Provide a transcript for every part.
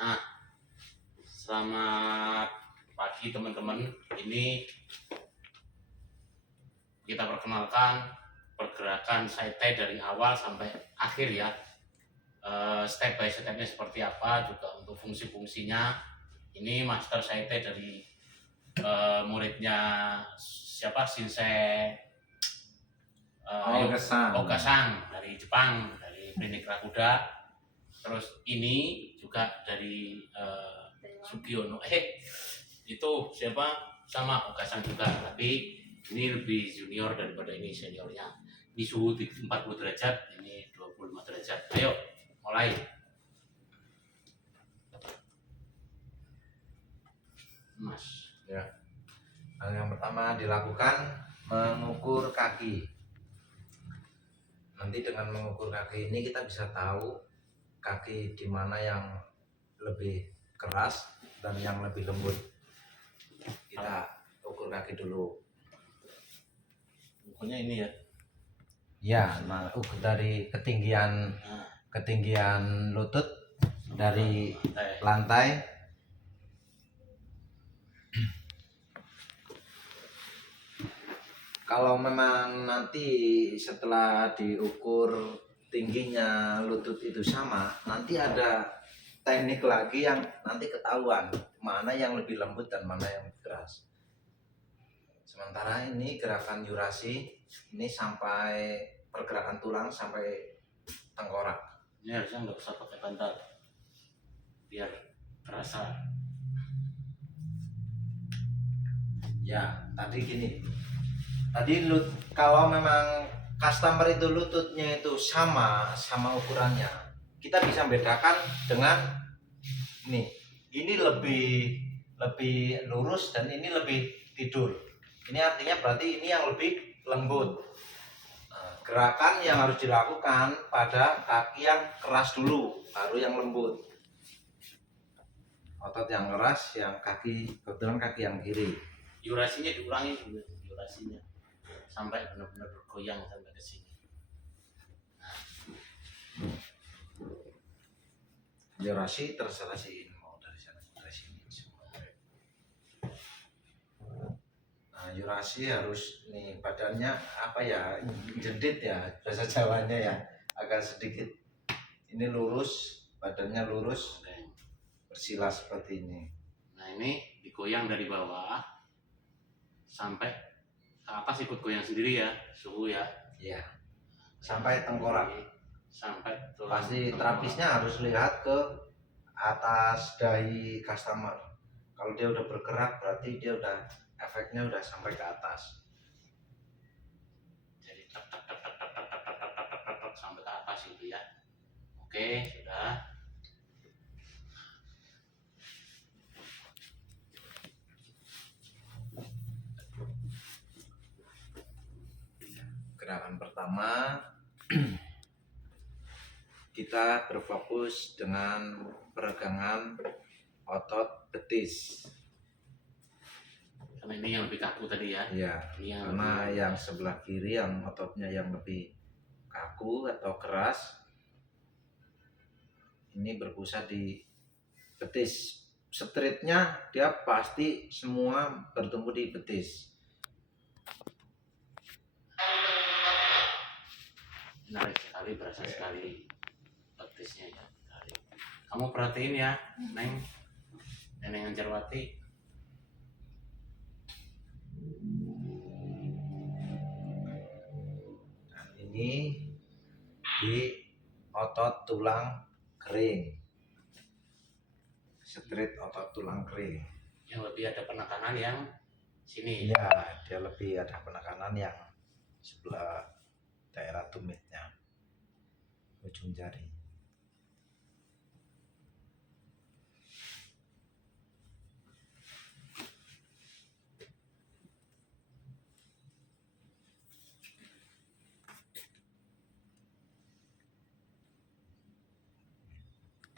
Nah, selamat pagi teman-teman. Ini kita perkenalkan pergerakan side tie dari awal sampai akhir ya. Step by stepnya seperti apa, juga untuk fungsi-fungsinya. Ini master side tie dari muridnya siapa? Shinsei Ogasang dari Jepang, dari Klinik Rakuda. Terus ini juga dari Sugiono. Itu siapa? Sama Ogasang juga, tapi ini lebih junior daripada ini seniornya. Ini suhu 40 derajat, ini 25 derajat. Ayo, mulai. Mas. Ya. Hal yang pertama dilakukan mengukur kaki. Nanti dengan mengukur kaki ini kita bisa tahu kaki di mana yang lebih keras dan yang lebih lembut. Kita ukur kaki dulu. Ukurnya ini ya. Ya, nah, ukur dari ketinggian lutut dari lantai. Kalau memang nanti setelah diukur tingginya lutut itu sama, nanti ada teknik lagi yang nanti ketahuan mana yang lebih lembut dan mana yang lebih keras. Sementara ini gerakan yurasi ini sampai pergerakan tulang sampai tengkorak. Ini harusnya nggak usah pakai bantal, biar terasa. Ya, tadi gini. Tadi kalau memang customer itu lututnya itu sama ukurannya, kita bisa bedakan dengan ini lebih lurus dan ini lebih tidur. Ini artinya berarti ini yang lebih lembut. Nah, gerakan yang harus dilakukan pada kaki yang keras dulu, baru yang lembut. Otot yang keras, yang kebetulan kaki yang kiri. Yurasinya diulangi dulu, yurasinya sampai benar-benar bergoyang sampai ke sini. Yurasi terserah sih mau dari sana dari sini semua. Nah, yurasi harus nih badannya apa ya, jedit ya bahasa Jawanya ya, agak sedikit ini lurus, badannya lurus, bersila seperti ini. Nah, ini digoyang dari bawah sampai ke atas, ikut goyang sendiri ya, suhu ya. Iya. Sampai tengkorak. Sampai tulang. Pasti terapisnya harus lihat ke atas dahi customer. Kalau dia udah bergerak berarti dia udah efeknya udah sampai ke atas. Jadi tek sampai ke atas gitu ya. Oke, sudah. Gerakan pertama kita berfokus dengan peregangan otot betis. Karena ini yang lebih kaku tadi ya. Iya. Karena yang sebelah kiri yang ototnya yang lebih kaku atau keras, ini berpusat di betis. Streetnya dia pasti semua bertumbuh di betis. Menarik sekali, berasa sekali betisnya ya. Kamu perhatiin ya, Neng, Neneng Anjarwati. Nah, ini di otot tulang kering, street otot tulang kering. Yang lebih ada penekanan yang sini. Iya, dia lebih ada penekanan yang sebelah daerah tumitnya, ujung jari.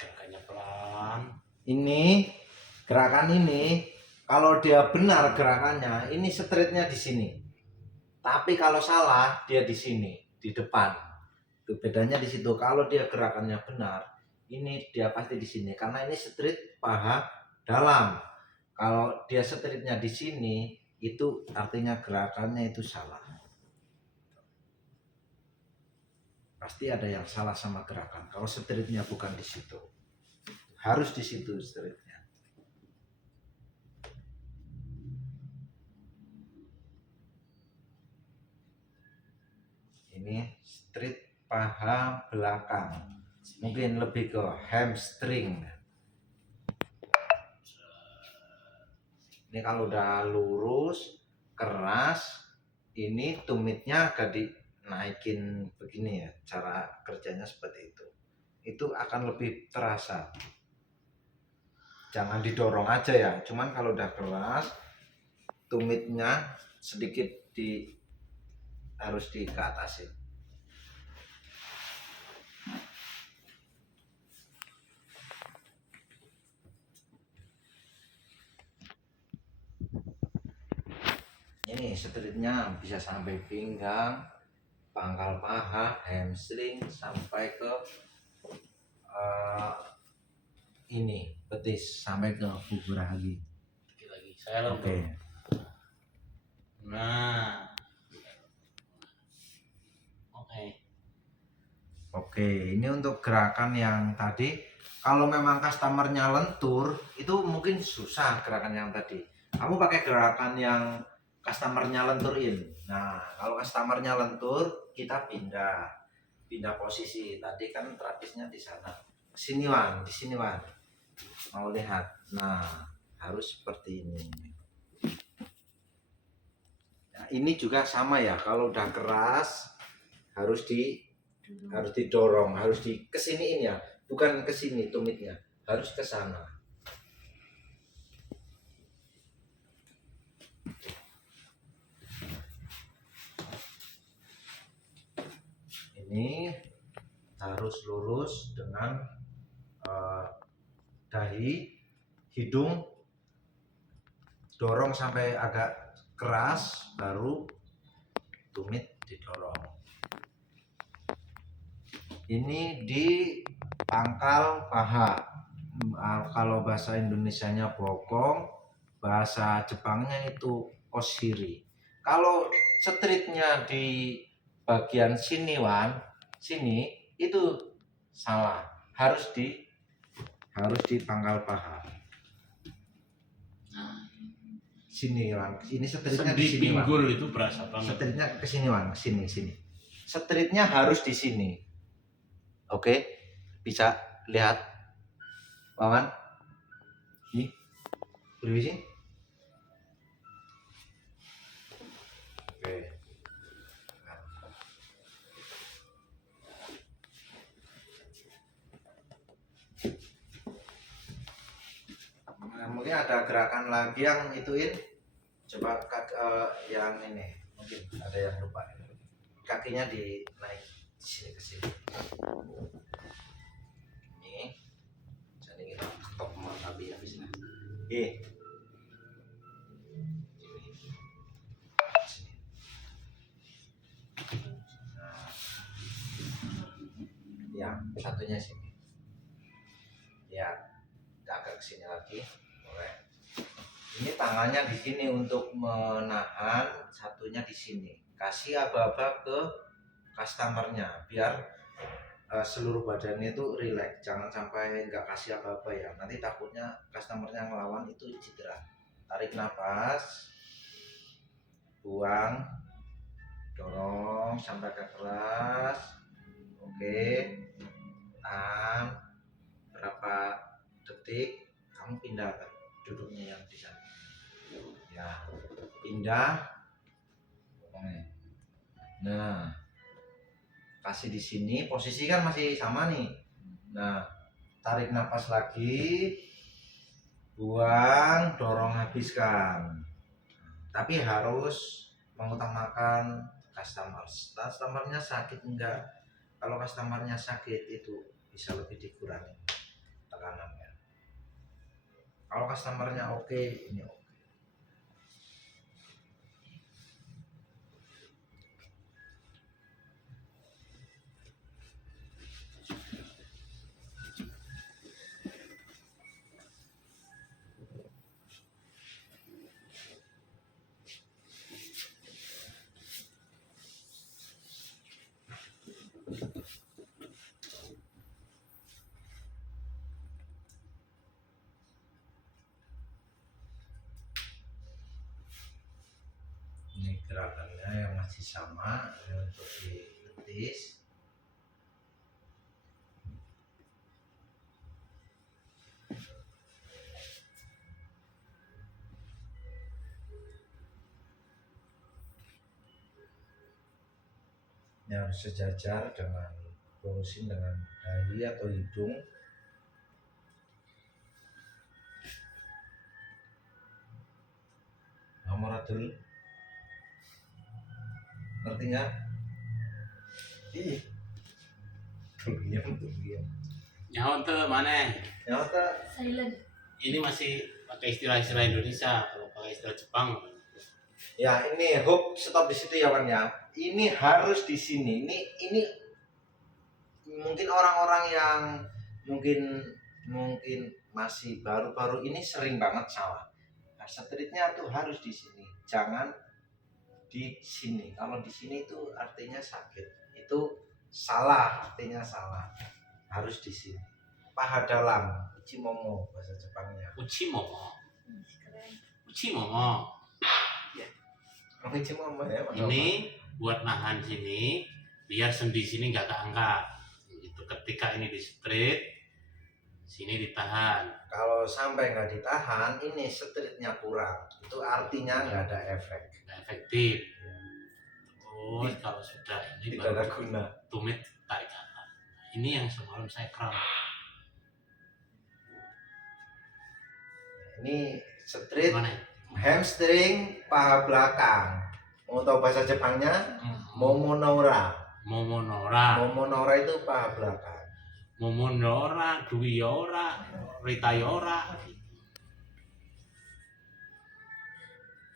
Gerakannya pelan. Ini gerakan ini kalau dia benar gerakannya, ini streetnya di sini. Tapi kalau salah dia di sini, di depan. Itu bedanya di situ. Kalau dia gerakannya benar, ini dia pasti di sini karena ini street paha dalam. Kalau dia streetnya di sini itu artinya gerakannya itu salah. Pasti ada yang salah sama gerakan. Kalau streetnya bukan di situ, harus di situ streetnya. Ini street paha belakang, mungkin lebih ke hamstring. Ini kalau udah lurus keras, ini tumitnya agak dinaikin begini ya, cara kerjanya seperti itu akan lebih terasa. Jangan didorong aja ya, cuman kalau udah keras tumitnya sedikit harus di ke atasin. Ini streetnya bisa sampai pinggang, pangkal paha, hamstring sampai ke ini betis sampai ke bubur ragi. Lagi saya lompat. Oke. Nah, oke. Oke, ini untuk gerakan yang tadi. Kalau memang customernya lentur, itu mungkin susah gerakan yang tadi. Kamu pakai gerakan yang customernya lenturin. Nah, kalau customernya lentur, kita pindah posisi. Tadi kan terapisnya di sana. Sini Wan, di sini Wan. Mau lihat. Nah, harus seperti ini. Nah, ini juga sama ya. Kalau udah keras, harus didorong, harus kesiniin ya, bukan kesini tumitnya, harus ke sana. Ini harus lurus dengan dahi, hidung, dorong sampai agak keras, baru tumit didorong. Ini di pangkal paha. Kalau bahasa Indonesianya bokong, bahasa Jepangnya itu oshiri. Kalau streetnya di bagian sini Wan, sini itu salah. Harus di pangkal paha. Sini Wan, ini streetnya di sini Wan. Pinggul itu berasa banget. Streetnya ke sini Wan, sini. Streetnya harus di sini. Oke, bisa lihat, Wawan. Ini permisi. Oke. Nah, mungkin ada gerakan lagi yang ituin. Coba yang ini, mungkin ada yang lupa. Kakinya dinaik di sini ke sini. Ini jadi kita ketok tapi habis lah. Nah, ya satunya sini. Ya, agak ke sini lagi. Boleh. Ini tangannya di sini untuk menahan, satunya di sini. Kasih aba-aba ke customernya biar seluruh badannya itu rileks, jangan sampai nggak kasih apa-apa ya, nanti takutnya customernya ngelawan itu cedera. Tarik nafas, buang, dorong sampai ke keras. Oke, tahan berapa detik, kamu pindah ke duduknya yang di sana ya, pindah. Nah, kasih di sini, posisi kan masih sama nih. Nah, tarik nafas lagi, buang, dorong, habiskan. Tapi harus mengutamakan customernya sakit enggak. Kalau customernya sakit itu bisa lebih dikurangi tekanannya. Kalau customernya oke, ini oke. gerakannya yang masih sama. Ini untuk di betis. Ini harus sejajar dengan lurusin dengan dahi atau hidung. Amoradul, ngerti nggak? Ih, diam. Nyawa tuh mana? Nyata. Silent. Ini masih pakai istilah-istilah Indonesia, kalau pakai istilah Jepang. Ya ini hook stop di situ ya Wan ya. Ini harus di sini. Ini mungkin orang-orang yang mungkin masih baru-baru ini sering banget salah. Nah, streetnya tuh harus di sini, jangan di sini. Kalau di sini itu artinya sakit. Itu salah, artinya salah. Harus di sini. Paha dalam, Uchimomo bahasa Jepangnya. Uchimomo. Keren. Uchimomo. Uchimomo ya. Ini buat nahan sini, biar sendi sini nggak keangkat. Itu ketika ini di straight, sini ditahan. Kalau sampai nggak ditahan, ini streetnya kurang. Itu artinya nggak ada efek. Nggak efektif. Terus kalau sudah ini Tidak ada baru guna. tumit tarik ke atas. Ini yang semalam saya kram. Ini street Gimana? hamstring paha belakang. Mau tahu bahasa Jepangnya? Momonora. Momonora. Momonora itu paha belakang. Momonora, Duiora, Ritayora.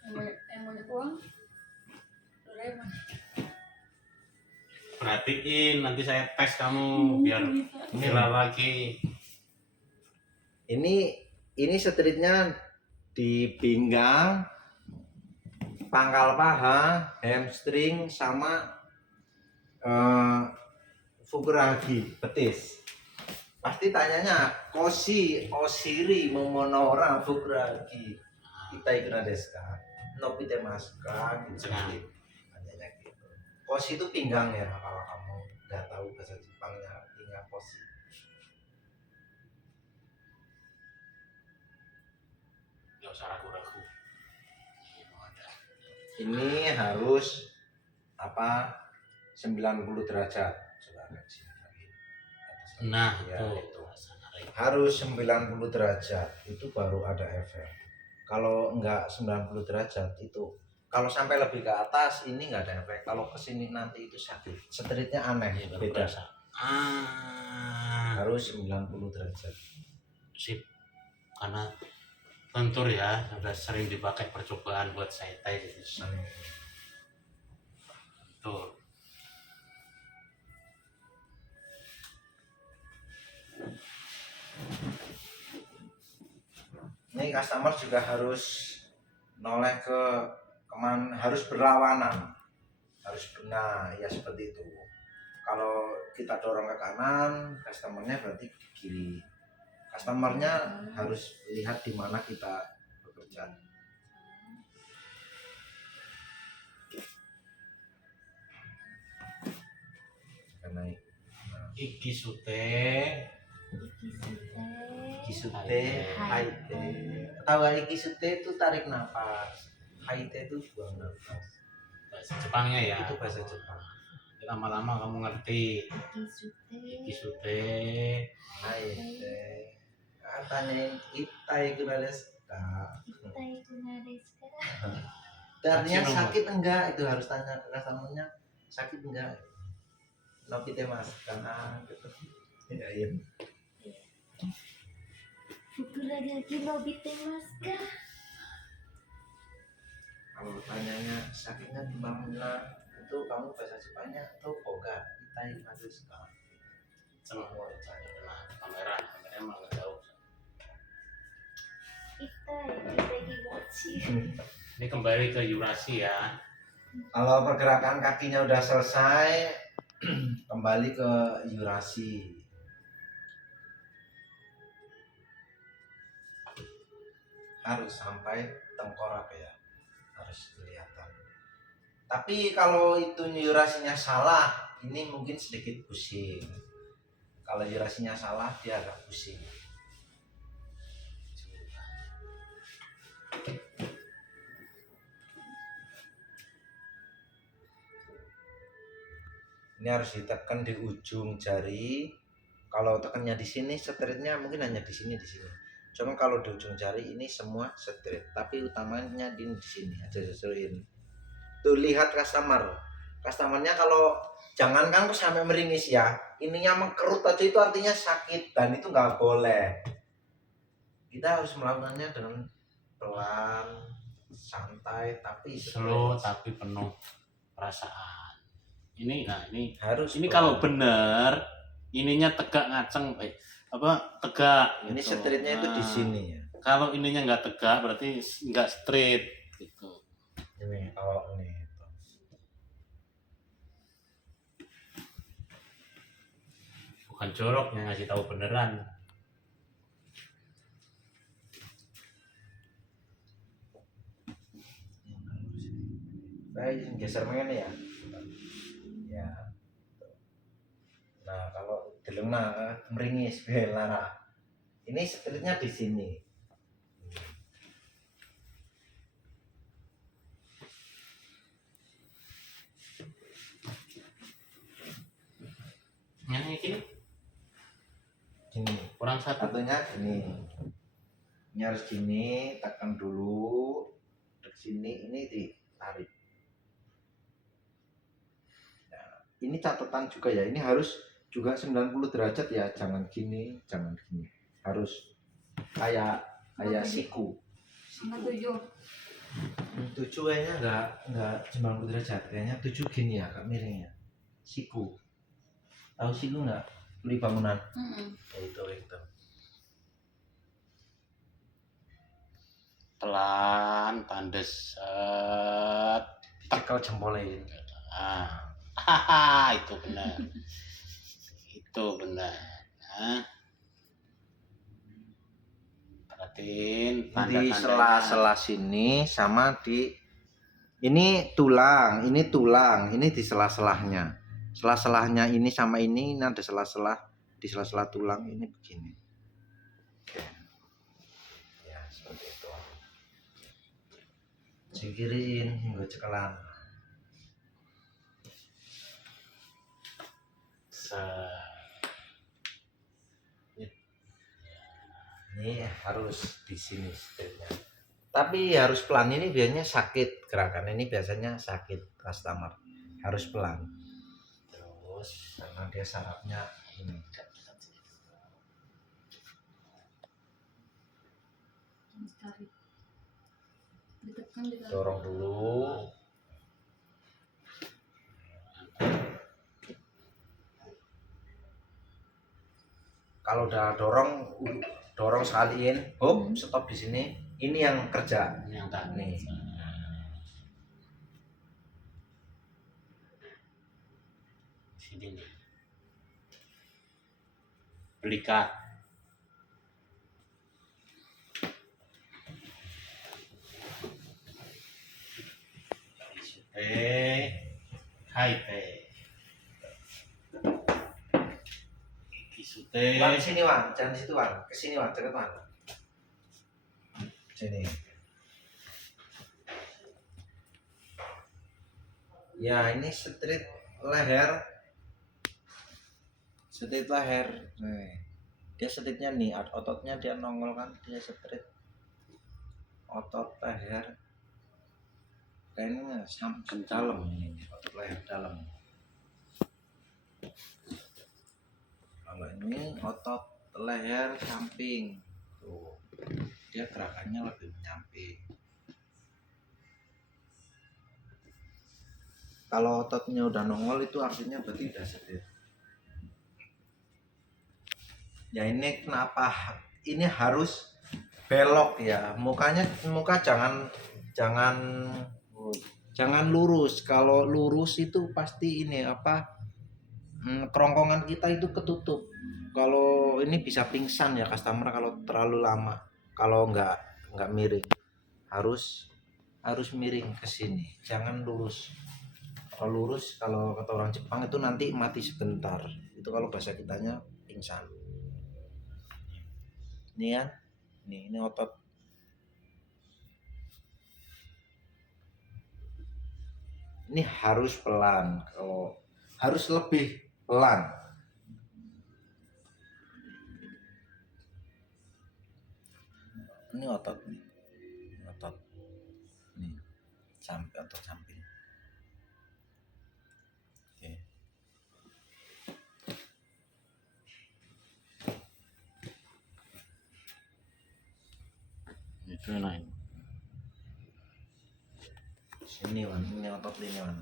Yang banyak uang. Doraemon. Perhatiin, nanti saya tes kamu biar viral lagi. Ini streetnya di pinggang, pangkal paha, hamstring sama fukuragi betis. Pasti tanyanya koshi, osiri, momonora, fukuragi. Kita ikut deska, nopite maska, gitu. Senang. Tanyanya gitu. Koshi itu pinggang ya, kalau kamu nggak tahu bahasa Jepangnya pinggang koshi. Nggak usah ragu-ragu. Ini harus 90 derajat. Coba lihat sini lagi. Nah, Ya, tuh. itu. Harus 90 derajat itu baru ada efek. Kalau enggak 90 derajat itu kalau sampai lebih ke atas ini enggak ada efek. Kalau ke sini nanti itu sakit. Streetnya aneh, Iya, beda. berasa. Harus 90 derajat. Sip. Karena lentur ya, sudah sering dipakai percobaan buat saya jadi tuh. Ini customer juga harus noleh ke harus berlawanan, harus benar ya seperti itu. Kalau kita dorong ke kanan, customernya berarti ke kiri. Customernya harus lihat di mana kita bekerja. Naik. Iki sute. Ikisute, haite. Tahu gak ikisute itu tarik nafas, haite itu buang nafas. Bahasa Jepangnya ya. Itu bahasa Jepang. Lama-lama kamu ngerti. Ikisute. Ikisute. Haite. Tanyain itai kunadeska. Artinya sakit enggak? Itu harus tanya ke customernya, sakit enggak? Nopite mas, karena gitu. Ya, iya. Fukuragaki nobitemasu ka? Kalau tanyanya sakitnya di mana, itu kamu bahasa Jepangnya tuh boga, itai madeska. Semua nah, kamera emang nggak jauh. Itai kimochi. Ini kembali ke Yurasi ya. Kalau pergerakan kakinya udah selesai, kembali ke Yurasi. Harus sampai tengkorak ya, harus kelihatan. Tapi kalau itu jurasinya salah, ini mungkin sedikit pusing. Kalau jurasinya salah, dia agak pusing. Ini harus ditekan di ujung jari. Kalau tekannya di sini, straight-nya mungkin hanya di sini, di sini. Cuma kalau di ujung jari ini semua straight, tapi utamanya di sini aja sesuaiin. Tuh lihat customernya kalau jangankan sampai meringis ya, ininya mengkerut aja itu artinya sakit dan itu nggak boleh. Kita harus melakukannya dengan pelan, santai tapi slow tapi penuh perasaan. Ini harus ini pelan. kalau benar ininya tegak ngaceng tegak Ini gitu. straight-nya itu di sini ya. Kalau ininya nggak tegak berarti nggak straight gitu. Ini kalau ini Bukan jorok yang ngasih tahu beneran. saya geser mengen ya. Ya. Nah, kalau delengna meringis belara. Ini straight-nya di sini. Yang ini Gini. kurang satu. Satunya gini. Ini harus gini, tekan dulu. Ke sini ini ditarik. Nah, ini catatan juga ya. Ini harus juga 90 derajat ya. Jangan gini, jangan gini. Harus kayak siku. Sama 7. 7 kayaknya enggak 90 derajat. Kayaknya 7 gini ya, Kak miringnya. Siku. Tahu siku enggak? Beli bangunan. Itu. Pelan, tandes, set. Cekel jempolnya. Itu benar. Itu benar. Nah. Perhatiin Di sela-sela sini sama di ini tulang, ini di sela-selahnya. Sela-selahnya ini sama ini ada sela-sela di sela-sela tulang ini begini. Oke. Ya, seperti itu. Singkirin hingga cekelan. Ini harus di sini stepnya. Tapi harus pelan, ini biasanya sakit gerakan ini biasanya sakit customer. Harus pelan. Terus karena dia sarafnya ini. Dorong dulu. Kalau udah dorong sekaliin, stop di sini. Ini yang kerja. Yang tadi. Nih. Sini nih. Belikat. Hai teh. Wan sini Wan, jangan di situ Wan, kesini Wan, deket Wan. Sini. Ya ini straight leher. Straight leher. Nih. Dia straightnya nih, ototnya dia nongol kan, dia straight. Otot leher. Kayaknya sampai dalam ini, otot leher dalam. Kalau ini otot leher samping, tuh dia gerakannya lebih menyamping. Kalau ototnya udah nongol itu artinya berarti udah sedih. Ya ini kenapa? Ini harus belok ya, muka jangan lurus. Kalau lurus itu pasti ini kerongkongan kita itu ketutup. Kalau ini bisa pingsan ya customer kalau terlalu lama. Kalau nggak miring, harus miring ke sini. Jangan lurus. Kalau lurus, kalau kata orang Jepang itu nanti mati sebentar. Itu kalau bahasa kitanya pingsan. Ini kan, ini otot. Ini harus pelan. Kalau harus lebih pelan. Ini otot nih. Otot. Nih. Sampai otot samping. Oke. Itu enak. Sini Wan, ini otot ini Wan.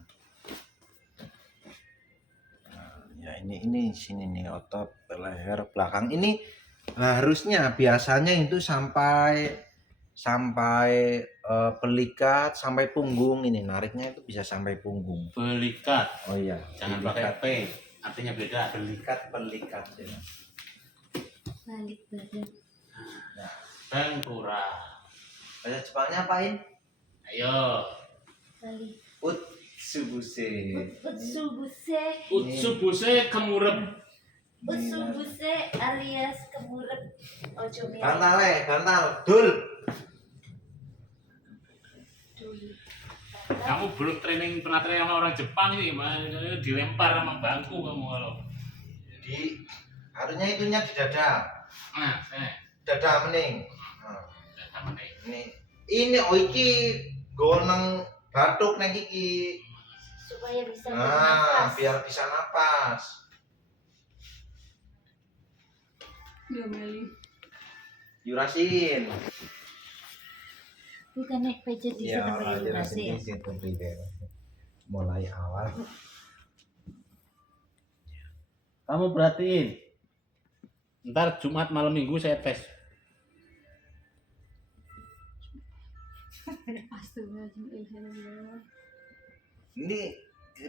Nah, ya ini sini nih otot leher belakang ini harusnya biasanya itu sampai pelikat sampai punggung, ini nariknya itu bisa sampai punggung. Belikat. Oh iya, Jangan pelikat. pakai P. Artinya beda. Pelikat ya. Balik badan. Nah, Bengkura. bahasa Jepangnya apain? Ayo. Balik. Utsubuse. Utsubuse. Utsubuse kemurep. Utsubuse alias kemurep. Ojo mirip. Bantal, dul. Dulu. Kamu belum pernah training sama orang Jepang ini, dilempar sama bangku kamu kalau. Jadi harusnya itunya di dada. Nah, Dada mening. Nah, sama nih. ini iki goneng batuk nang iki. Supaya bisa Nah, bernafas. biar bisa napas. Yurasin. Bukan naik pijat di Ya, sana Yurasin ya. di situ mulai awal. Kamu perhatiin. Ntar Jumat malam Minggu saya tes. Ini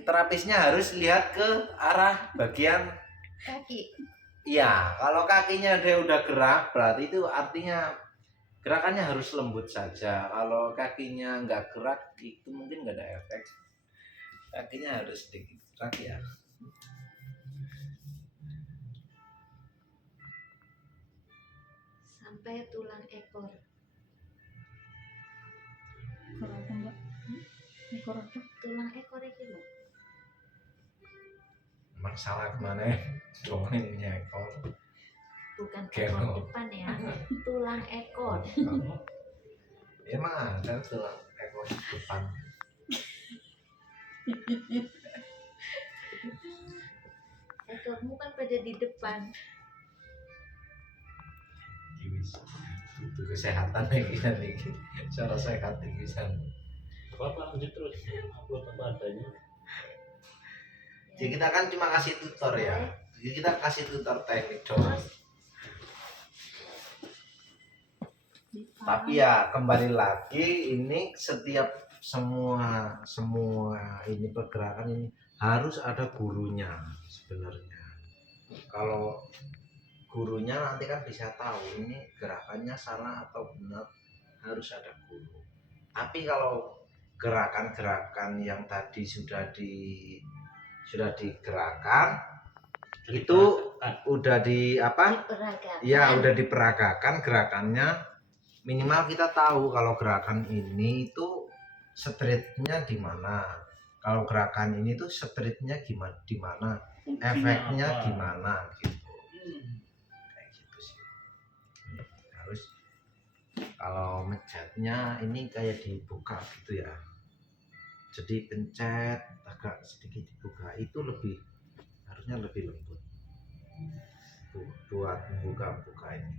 terapisnya harus lihat ke arah bagian Kaki. iya. Kalau kakinya dia udah gerak, berarti itu artinya gerakannya harus lembut saja. Kalau kakinya nggak gerak, itu mungkin nggak ada efek. Kakinya harus sedikit gerak ya. Sampai tulang ekor. Tulang ekor itu loh. Masalah gimana? Dongengnya ekor. Bukan Kero. ekor depan ya. Tulang ekor. Emang ada tulang ekor depan. Ekormu kan pada di depan. Itu kesehatan yang kita dikit. Cara sehat tinggi sana. Bapak lanjut terus. Upload apa adanya. Jadi kita kan cuma kasih tutor ya. Jadi kita kasih tutor teknik doang. Tapi ya kembali lagi ini setiap semua ini pergerakan ini harus ada gurunya sebenarnya. Kalau gurunya nanti kan bisa tahu ini gerakannya salah atau benar, harus ada guru. Tapi kalau gerakan-gerakan yang tadi sudah digerakkan itu udah di apa? Diperagakan. Ya udah diperagakan gerakannya, minimal kita tahu kalau gerakan ini itu streetnya di mana. Kalau gerakan ini tuh streetnya gimana, di mana, efeknya gimana gitu. Kayak gitu sih. Harus kalau mencetnya ini kayak dibuka gitu ya. Jadi pencet agak sedikit dibuka itu harusnya lebih lembut. Buat buka ini.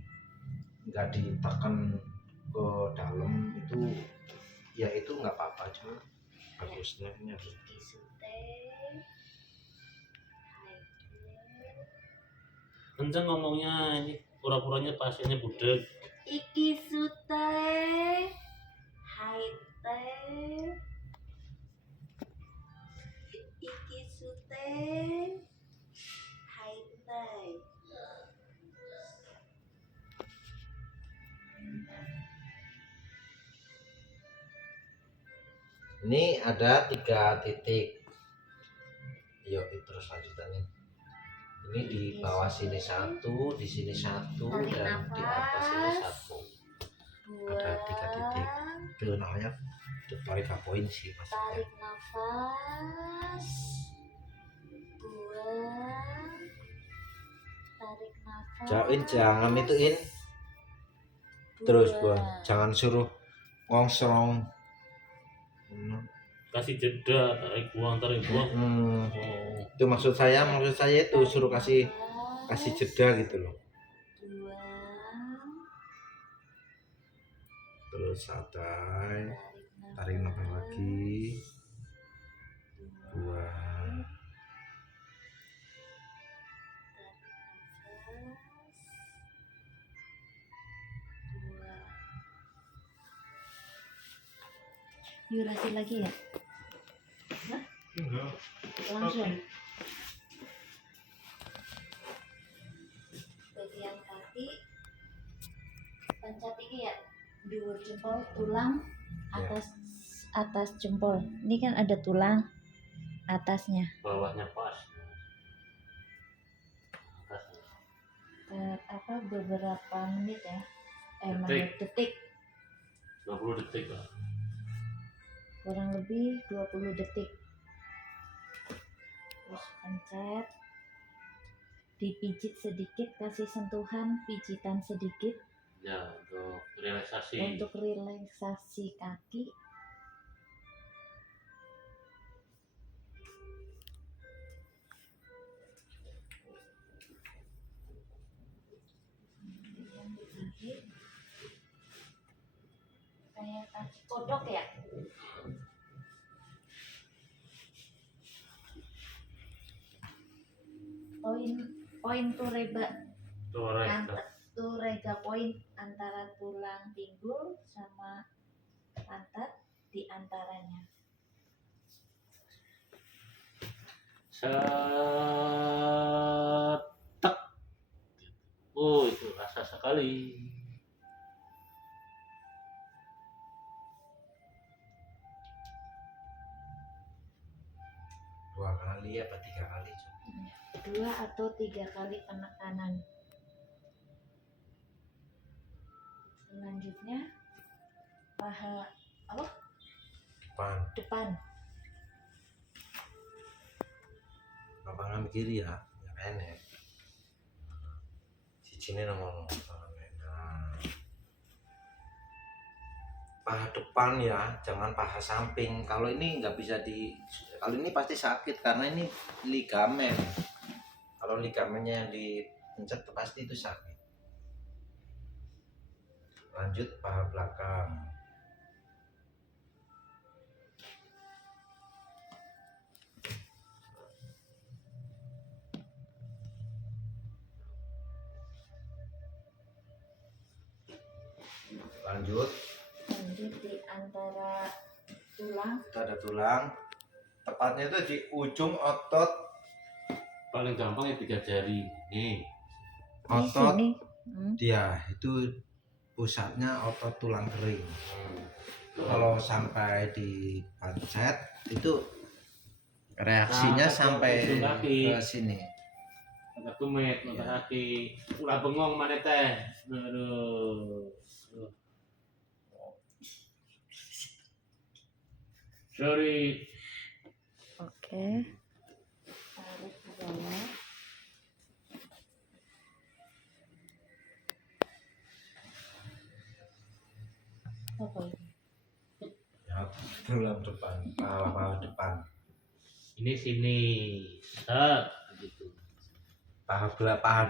Nggak ditekan ke dalam itu ya itu nggak apa-apa, cuma bagusnya ini harus Kenceng ngomongnya, ini pura-puranya pasiennya budek. Iki sute. Haite. Iki sute. Haite. ini ada 3 titik. Yuk terus lanjutannya. Ini di bawah sini satu, di sini satu, Tarik dan di atas ini nafas. satu. Ada 3 titik. Itu namanya tarik poin sih maksudnya. Tarik nafas. Buang. Tarik nafas. Jangan ituin. Terus buang. Jangan suruh ngongsrong. Kasih jeda, tarik buang. Oh. Itu maksud saya itu suruh kasih jeda gitu loh. Buang. Terus santai, tarik nafas lagi, buang. Durasi lagi ya? Langsung. Bagian kaki, pencet ini ya, dua jempol, tulang, atas jempol. Ini kan ada tulang atasnya. Bawahnya pas. Beberapa menit ya? Detik. Detik. 20 detik lah. Kurang lebih 20 detik. Terus pencet, dipijit sedikit, kasih sentuhan pijitan sedikit Ya, untuk relaksasi. untuk relaksasi kaki. Kayak kaki kodok ya. Poin turega poin antara tulang pinggul sama pantat di antaranya. Setek. Oh, itu rasa sekali. Dua kali apa 3 kali? 2 atau 3 kali penekanan. Selanjutnya paha depan. Tangan kiri ya, yang enak. Sini ngomong. Paha depan ya, jangan paha samping. Kalau ini nggak bisa kalau ini pasti sakit karena ini ligamen. Kalau ligamennya yang dipencet pasti itu sakit. Lanjut paha belakang. Lanjut di antara tulang. Itu ada tulang. Tepatnya itu di ujung otot. Paling gampang ya 3 jari. Nih. Otot. Di sini. Dia itu pusatnya otot tulang kering. Kalau sampai dipencet itu reaksinya sampai ke sini. Ada tumit, mata kaki, ulah bengong mana teh. Aduh. Sorry. Oke. Tarik ke bawah. Apa ini? Ya, tulang depan, paha depan. Ini sini. Set gitu. Paha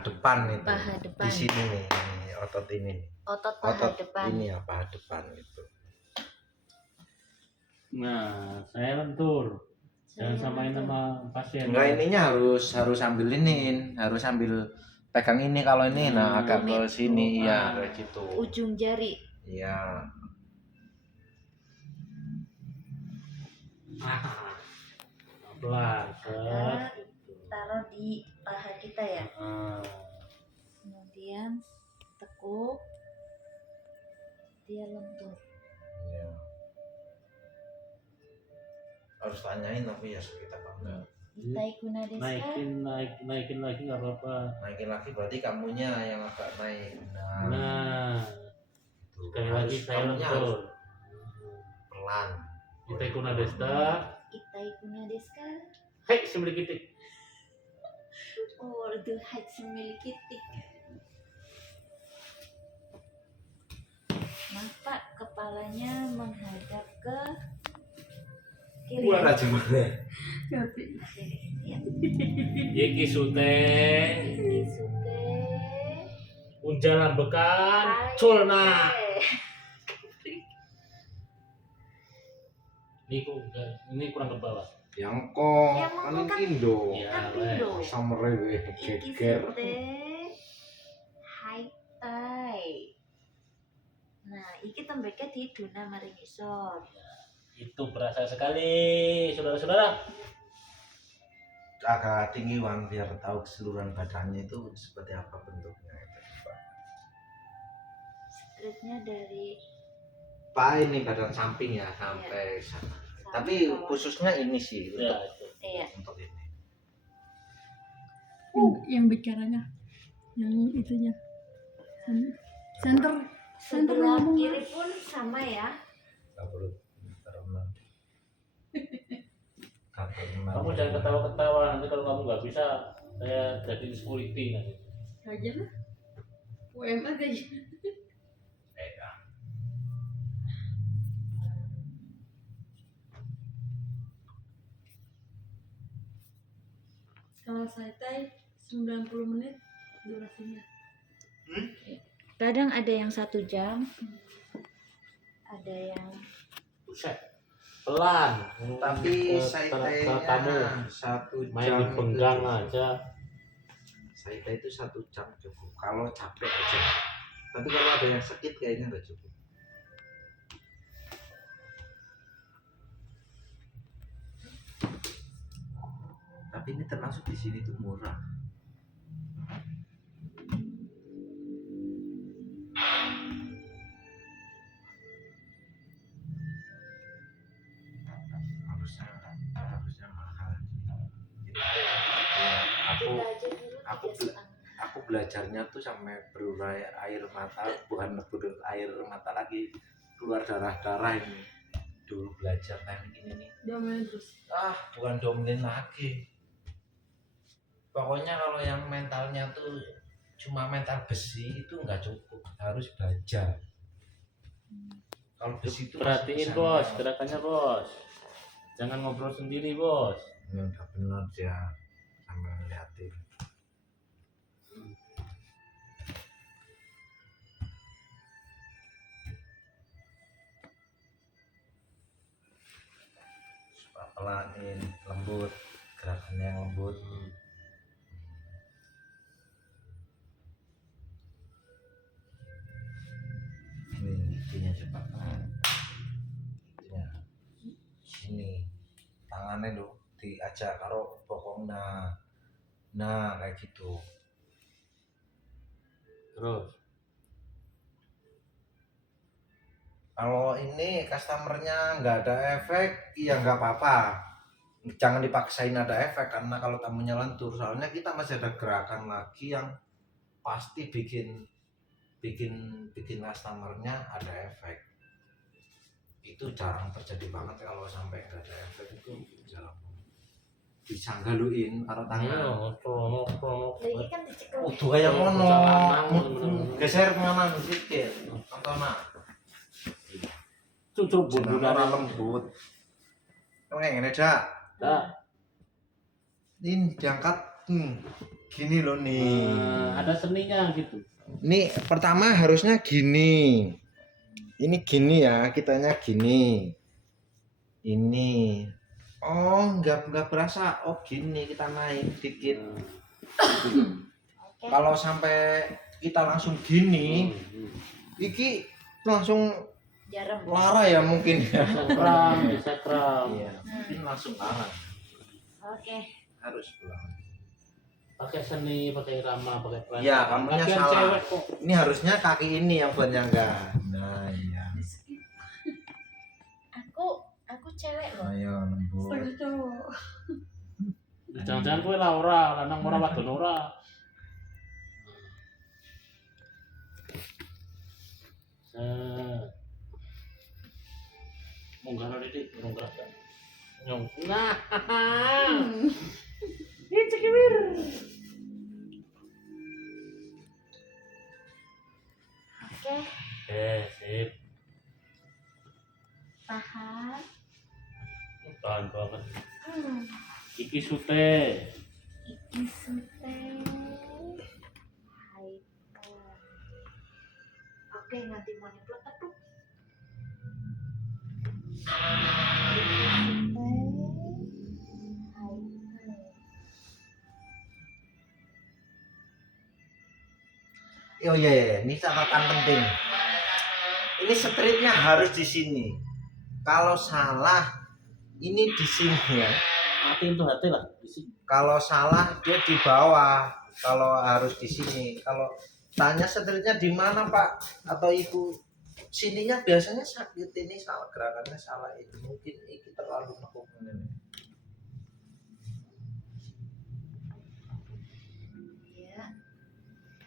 depan itu. Paha depan. Di sini nih, ini otot ini. Otot paha depan. Ini ya paha depan itu. Nah, saya lentur. Jangan samain sama pasien. Enggak, ininya harus sambil ini, harus sambil pegang ini kalau ini. Nah, agak ke sini ya kayak gitu. Ujung jari. Iya. Pelan. Taruh di paha kita ya. Kemudian tekuk. Dia lentur. Iya. Harus tanyain tapi ya sakit apa enggak. Itaikuna desu ka? naikin lagi nggak apa-apa. Naikin lagi berarti kamunya yang agak naik. Nah, Tuh, sekali lagi saya kamunya harus lentur. pelan. Itaikuna desta. Itaikuna desu ka? Hei, semilikitik. Oh, duhat semilikitik. Maka kepalanya menghadap ke kiri. Buat aja mana? Ya. Iki sute. Kisute. Unjalan bekan. Culna. Ini kurang ke bawah. Yang kok Ya, kan mau kan- Indo. Ya, Kan weh. Indo. Samere weh geger. Ikisute haitai. Nah, iki tembeke di duna maring isor. Itu berasa sekali, saudara-saudara. Agak tinggi Wan biar tahu keseluruhan badannya itu seperti apa bentuknya. Streetnya dari Pak ini badan samping ya sampai sana. Tapi bawah. khususnya ini sih Ya, untuk, itu. Iya. untuk ini. Yang bicaranya, yang itunya, center Sebelah ngomong. kiri pun sama ya. Nggak perlu karena Kamu jangan ketawa-ketawa, nanti kalau kamu nggak bisa, saya jadi security nanti. Aja lah, UMA aja. Kalau saya tai 90 menit durasinya. Kadang ada yang 1 jam, ada yang Buset, pelan. Tapi Ke- saya ke kamu satu main jam di penggang itu aja. Saya itu 1 jam cukup kalau capek aja. Tapi kalau ada yang sakit kayaknya nggak cukup. Tapi ini termasuk di sini tuh murah. Harusnya mahal. Jadi, aku kita aja dulu aku 3,5. aku belajarnya tuh sampai berurai air mata, bukan air mata lagi, keluar darah ini. Dulu belajar teknik ini nih. Diomelin terus. Bukan domelin lagi. Pokoknya kalau yang mentalnya tuh cuma mental besi itu nggak cukup, harus belajar. Kalau besi itu Perhatiin bos, gerakannya bos. Jangan ngobrol sendiri bos. Ya udah benar ya, sambil ngeliatin. Pelanin lembut, gerakannya yang lembut. Ini itunya cepat. Itunya sini tangannya lo diajak karo bokong, nah kayak gitu. Terus. Kalau ini customernya nggak ada efek, ya nggak apa-apa. Jangan dipaksain ada efek, karena kalau tamunya lentur, soalnya kita masih ada gerakan lagi yang pasti bikin customernya ada efek. Itu jarang terjadi banget. Kalau sampai nggak ada efek itu jarang. Bisa galuin karo tangan. Lagi kan dicekel. Udah kayak ngono. Bener-bener. Geser kemana sedikit. Tontonan. Cucuk Jenenge ora bundungan lembut. Kayak ngene dak. Dah. Ini diangkat gini loh nih. Ada seninya gitu. Ini pertama harusnya gini. Ini gini ya, kitanya gini. Ini. Oh, nggak berasa. Oh, gini kita naik dikit. Oke. Kalau sampai kita langsung gini, iki langsung Jarang. lara ya mungkin ya. Bisa kram. Iya, mungkin langsung banget. Oke. Harus pulang. Pakai seni, pakai irama, pakai pelan. Iya, kamunya Bagian salah. cewek kok. Ini harusnya kaki ini yang buat nyangga. Nah, iya. Aku cewek loh. Ayo lembut. Setengah cowok. Jangan-jangan kowe lah ora, lanang ora wadon ora. Munggah nang titik, urung gerakan. Nyong. Nah. Ini cekewir. Oke, Sip. tahan. Tahan banget. Hmm. Iki sute. Iki sute. Hyper. Oke, nganti mau nyemplung tepuk. Oh iya, ini catatan penting. Ini stripnya harus di sini. Kalau salah, ini di sini ya. Matiin tuh hati lah di sini. Kalau salah dia di bawah. Kalau harus di sini. Kalau tanya stripnya di mana Pak atau Ibu, sininya biasanya sakit, ini salah gerakannya salah itu. Mungkin ini terlalu nekuk ini. Ya.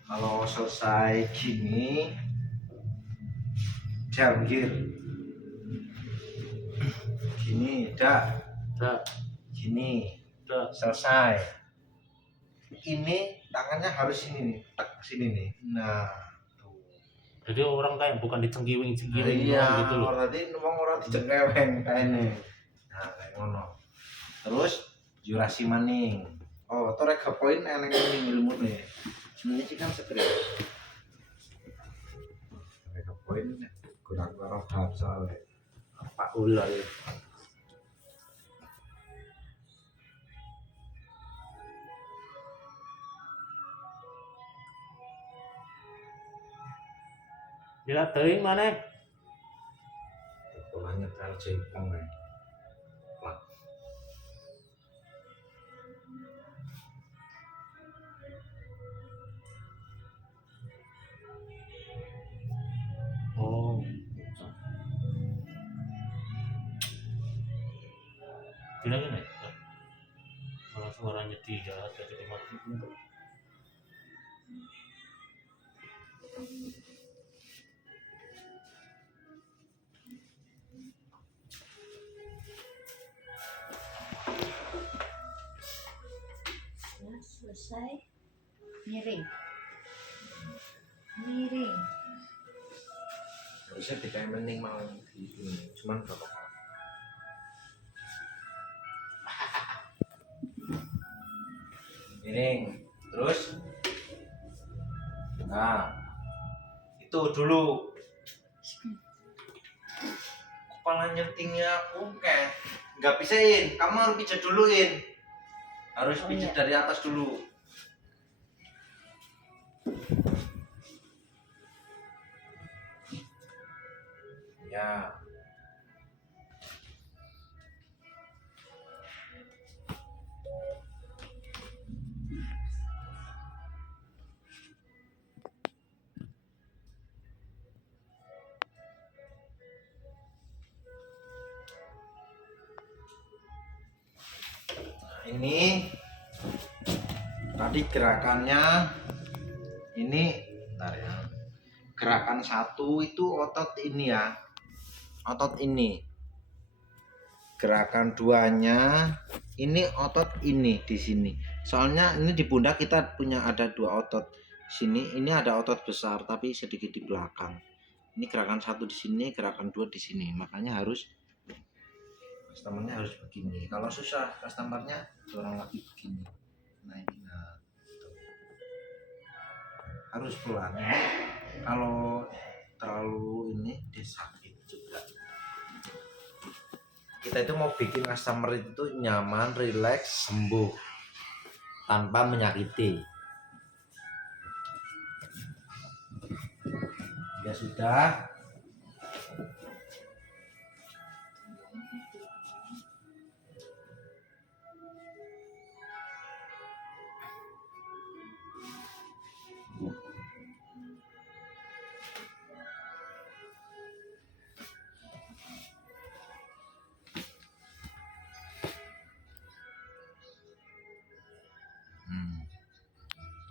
Kalau selesai gini jangkir gini dak gini selesai. Ini tangannya harus sini nih, tek sini nih. Nah tuh. Jadi orang kayak bukan dicengkiwing Iya, gitu loh. berarti wong ora dicengkeweng kayaknya. Nah kayak ngono. Terus jurasi maning. Oh, to rek poin eneng ilmu nih. Sebenarnya sih kan sekret. Rek poin kurang-kurang paham soalnya. Apa Gula ya. Bila teuing mana? polanya terlalu jepang ya. Wah. Oh. Bila gini. Malah suaranya tidak jadi mati. Ya, selesai. Miring. Miring. Harusnya tidak mending mau di sini, cuman gak apa-apa. Miring, terus, nah, itu dulu. Kepala nyetingnya oke, nggak pisahin, kamu harus pijat duluin, harus pijat dari atas dulu. Ya. Nah, ini tadi gerakannya ini, bentar ya. Gerakan satu itu otot ini ya, otot ini. Gerakan duanya ini otot ini di sini. Soalnya ini di pundak kita punya ada dua otot. Sini ini ada otot besar tapi sedikit di belakang. Ini gerakan satu di sini, gerakan dua di sini. Makanya harus customernya harus begini. Kalau susah customernya dorong lagi begini. Nah ini tuh. Harus pelan. Kalau terlalu ini dia sakit juga. Kita itu mau bikin customer itu nyaman, rileks, sembuh tanpa menyakiti. Ya sudah.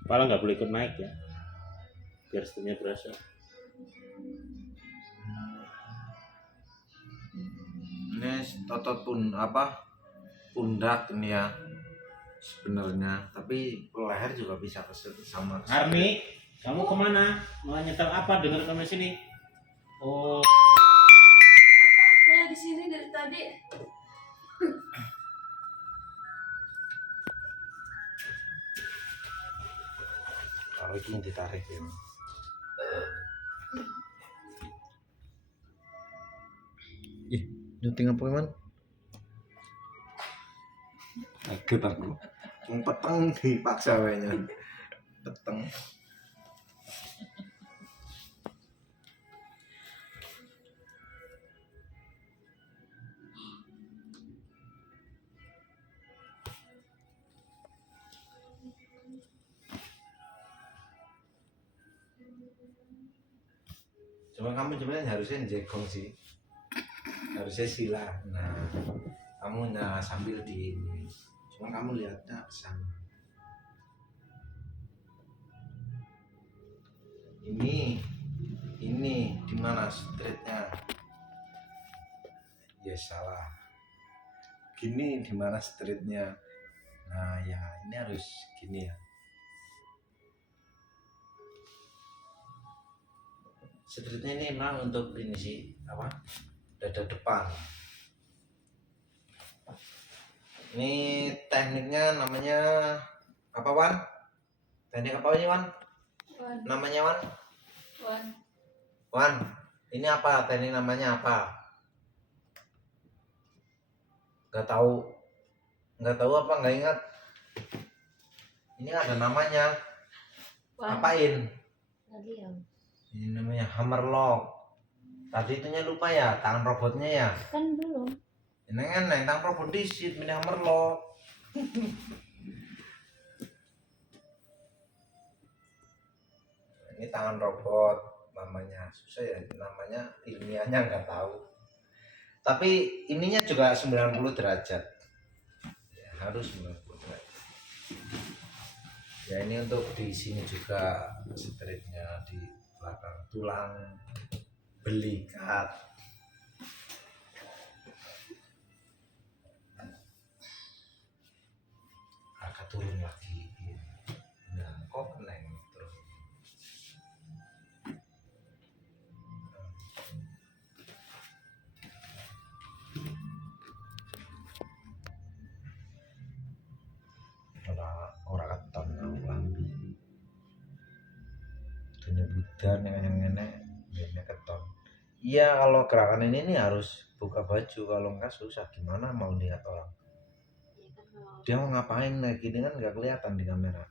Kepala nggak boleh ikut naik ya, biar setnya berasa. Ini otot pun apa pundak ini ya sebenarnya, tapi leher juga bisa sama. Arni, kamu kemana? Mau nyetel apa? Dengar kami sini. Oh, Kenapa? Saya di sini dari tadi. Kalau ini ditarik ya. Ih, nyuting apa man? Kaget aku. Peteng dipaksa wenya. Peteng. Cuma kamu sebenarnya harusnya jegong sih, harusnya sila. Nah, kamu sambil di ini. Cuma kamu lihatnya sama. Ini di mana streetnya? Ya salah. Gini di mana streetnya? Nah ya ini harus gini ya. Streetnya ini memang untuk ini sih apa? Dada depan. Ini tekniknya namanya apa Wan? Teknik apa ini Wan? Wan, Namanya Wan? Wan. Wan, ini apa? Teknik namanya apa? Gak tahu apa nggak ingat? Ini ada namanya. Wan. Apain? Lagi ya. Ini namanya hammerlock. Tadi itunya lupa ya, tangan robotnya ya. Kan belum. Ini kan tangan robot disit, ini hammerlock. Ini tangan robot namanya, susah ya namanya, ilmiahnya nggak tahu. Tapi ininya juga 90 derajat. Ya, harus 90 derajat. Ya ini untuk di sini juga streetnya di belakang tulang belikat. Agak turun lagi. Nah, kok neng terus. Ora keton lambi. Dunia Buddha yang keton. Iya kalau gerakan ini harus buka baju, kalau enggak susah gimana mau lihat orang. Ya kan kalau Dia mau ngapain kayak gini kan nggak kelihatan di kamera,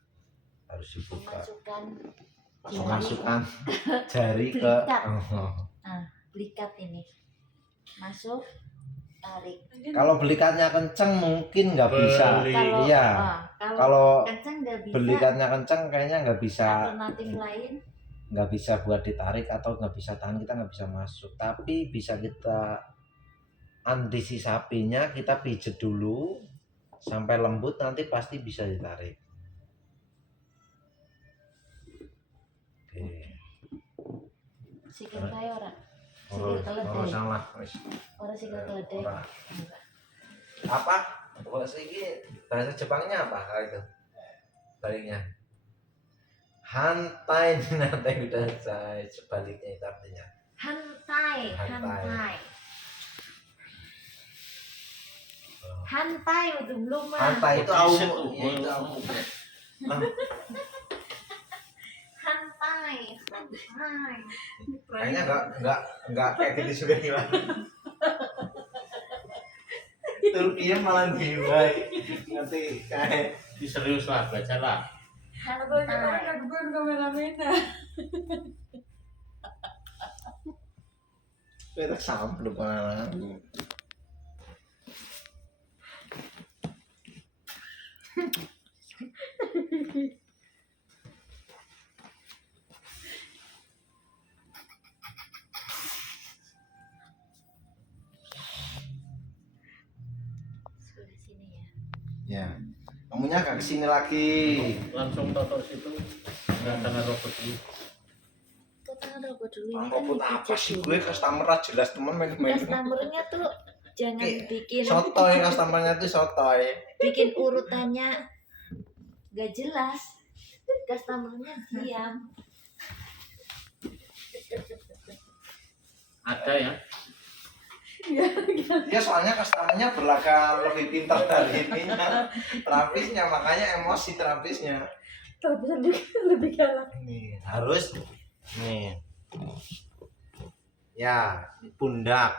harus dibuka. memasukkan Jari ke Belikat. oh. belikat ini. Masuk, tarik. Kalau belikatnya kenceng mungkin nggak bisa. Kalau Iya. Kalau kencang nggak bisa. belikatnya kenceng kayaknya nggak bisa. Alternatif lain. Nggak bisa buat ditarik atau nggak bisa tahan, kita nggak bisa masuk, tapi bisa kita antisipasinya, kita pijet dulu sampai lembut, nanti pasti bisa ditarik. Oke. Sikil kaya ora. Oh, Sikil keledai. salah. Ora sikil keledai. Ora. Apa? Bahasa ini bahasa Jepangnya apa itu? Baliknya. Hantai, nanti udah saya sebaliknya itu artinya. Hantai. Hantai itu belum mah. Hantai itu Kok bisa au. tuh? Iya, itu au. Hantai. Kayaknya enggak kayak gitu juga nih, Pak. Turkiya malah diwai. Nanti kayak serius lah, baca lah. Hantai. Bukan kamera-mena. kita sampai depan. Sebelah sini ya. Ya. Kamunya gak kesini lagi. Langsung toto situ. Nggak tangan robot ini. Tuh tangan robot dulu ini kan Robot apa dipijat sih dulu. gue customer aja jelas temen main-main. Customernya tuh jangan bikin Sotoy customernya tuh sotoy. bikin urutannya gak jelas. Customernya diam. Ada ya. Ya soalnya customernya berlagak lebih pintar dari ininya. Terapisnya makanya emosi terapisnya. Tapi lebih galak. Nih harus nih. Ya, pundak.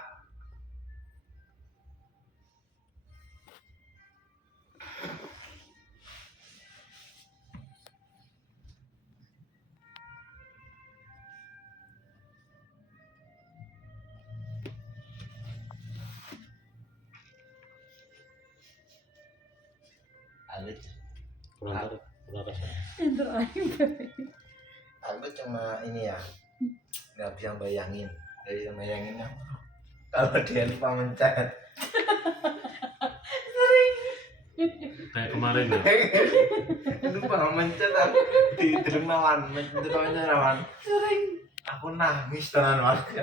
Alit, Kurang rasa. Yang terakhir. Alit cuma ini ya, nggak bisa bayangin, nggak bisa bayanginnya. Kalau dia lupa mencet, Kayak kemarin ya. lupa mencet di dermawan, mencet rawan. Sering. Aku nangis tenan warga.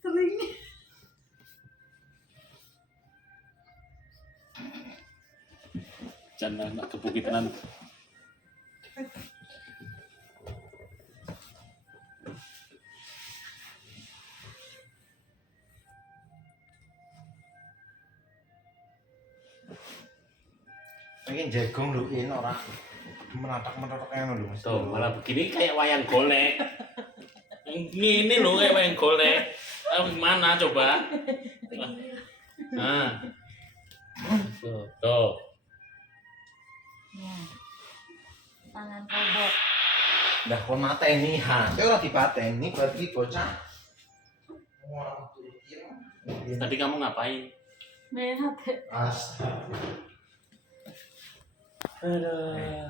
Sering. Jangan nak kebukitan. Mungkin jagung lu ini orang menatak yang lu. Tuh, malah begini kayak wayang golek. Ini loh kayak wayang golek. Gimana coba? Nah. Tuh. Ya. Tangan robot. Dah kon mateni ha. Kowe ora dipateni berarti bocah. Wah, Tadi kamu ngapain? Main HP. Astaga. Aduh.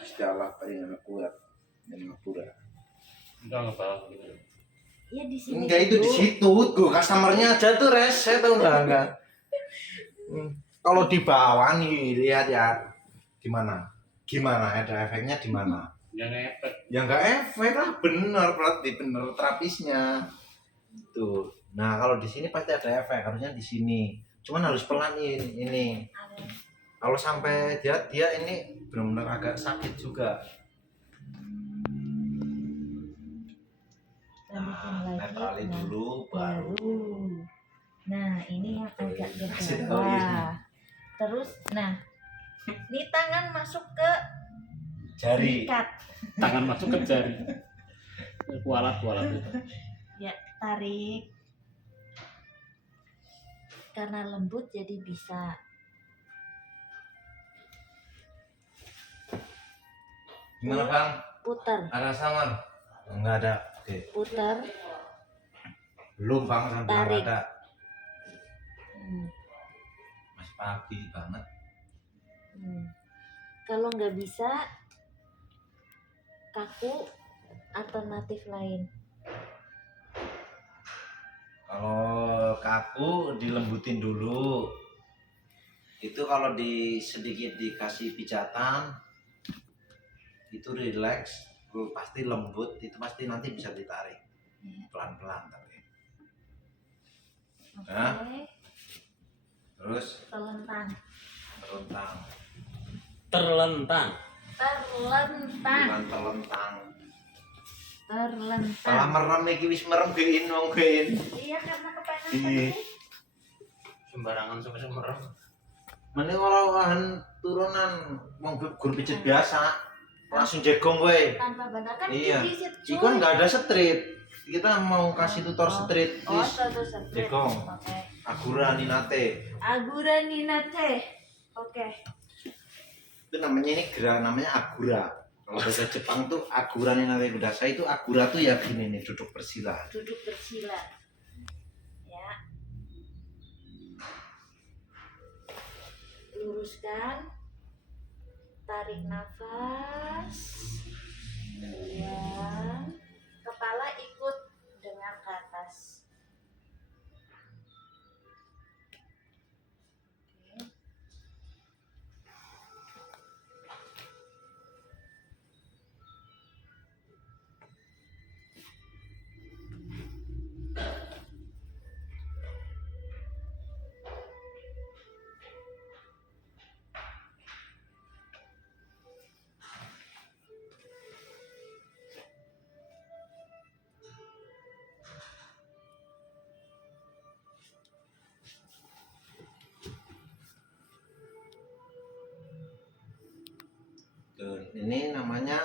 Istilah paling anak kuat dan pura. Enggak apa-apa. Ya di sini. Enggak itu di dulu. situ, tuh customernya aja tuh rese tuh enggak. Kalau di bawah nih lihat ya, gimana? Gimana ada efeknya di mana? Yang ngepet. Ya enggak efek lah, bener berarti bener terapisnya. Tuh. Nah kalau di sini pasti ada efek, harusnya di sini. Cuman harus pelan ini. Kalau sampai dia ini benar-benar agak sakit juga. Lanjutin lagi. Netralin Nah, dulu baru. Nah, ini yang agak ke Kasih tahu ini. bawah. Terus, nah, ini tangan masuk ke Jari. ikat. Tangan masuk ke jari. Kualat itu. Ya, tarik. Karena lembut jadi bisa. Gimana Bang? Putar, Ada samar? Enggak ada. Oke. putar. Belum Bang, sampai Tarik. enggak ada. Hmm, Mas Papi banget. hmm. Kalau nggak bisa, kaku alternatif lain. Kalau kaku dilembutin dulu. Itu kalau sedikit dikasih pijatan itu relax, pasti lembut, itu pasti nanti bisa ditarik Ya. pelan-pelan tapi. Oke, Hah? Terus terlentang. terlentang, Terlentang. Terlentang. bukan terlentang. Terlentang. Malah merem iki wis merem gein wong gein. Iya, karena kepengen Iya. tadi. Sembarangan sampai semerem. Mending olahan turunan wong guru pijet biasa. Langsung jegong kowe. Tanpa bantal kan Iya. dikit, Iku kan nggak ada street. Kita mau kasih tutor street. Oh, Wis satu set. Jegong. Oke. Agura ninate. Agura ninate. Oke. Itu namanya ini gerakan namanya agura. Kalau bahasa Jepang tuh agura ninate kudasa itu agura tuh ya gini nih duduk bersila. Duduk bersila. Ya. Luruskan. Tarik nafas. Buang. Kepala ikut dengar ke atas. Oke. ini namanya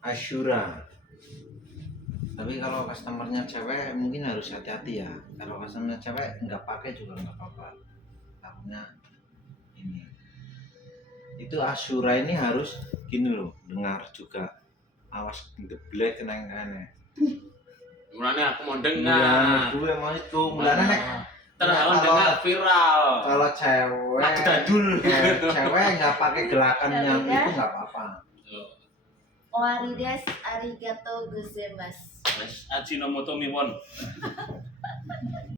Ashura. Tapi kalau customernya cewek mungkin harus hati-hati ya. Kalau customernya cewek nggak pakai juga nggak apa-apa. Takutnya ini. Itu Ashura ini harus gini loh, dengar juga. Awas geblek kena-kena. Mulanya aku mau Nah, dengar. gue mau itu. Mulanya nek Terhalang kalau- dengar viral. kalau cewek Nak dadul. cewek nggak pakai gerakan yang itu nggak apa-apa. Oarides arigato gozaimasu. Ajinomoto miwon.